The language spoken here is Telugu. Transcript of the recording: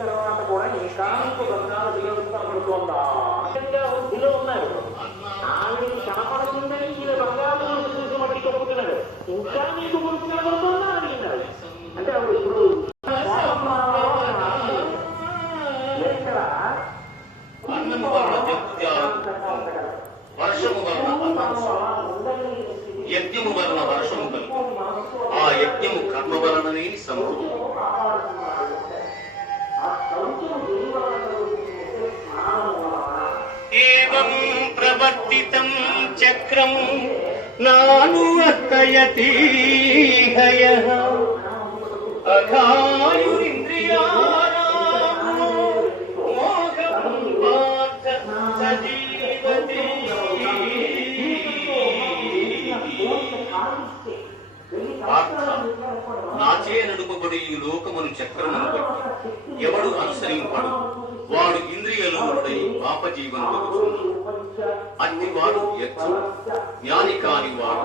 తర్వాత కూడా ఇంకా బంగారు విలువడుతోందా విలువ ఉన్నారు ఆవిడకి కనపడుతుందని ఈయన బంగారు చూసి మట్టి కొడుకుతున్నాడు ఇంకా మీకు కొడుకున్నా అడిగినాడు అంటే అప్పుడు ఇప్పుడు ఎక్కడ వర్షము వలన యజ్ఞము వలన వర్షము కలుగు ఆ యజ్ఞము కర్మ వలననే సమృద్ధి ఏవం ప్రవర్తితం చక్రం నానువర్తయతి హయః అఘాయురింద్రియాణాం మోహం పార్థ సజీవతి. నాచే నడుపబడి ఈ లోకమును చక్రమును బట్టి ఎవడు అనుసరింపడు వాడు ఇంద్రియలోనుడై పాపజీవనుడు అట్టి వాడు యజ్ఞ జ్ఞాని కాని వాడు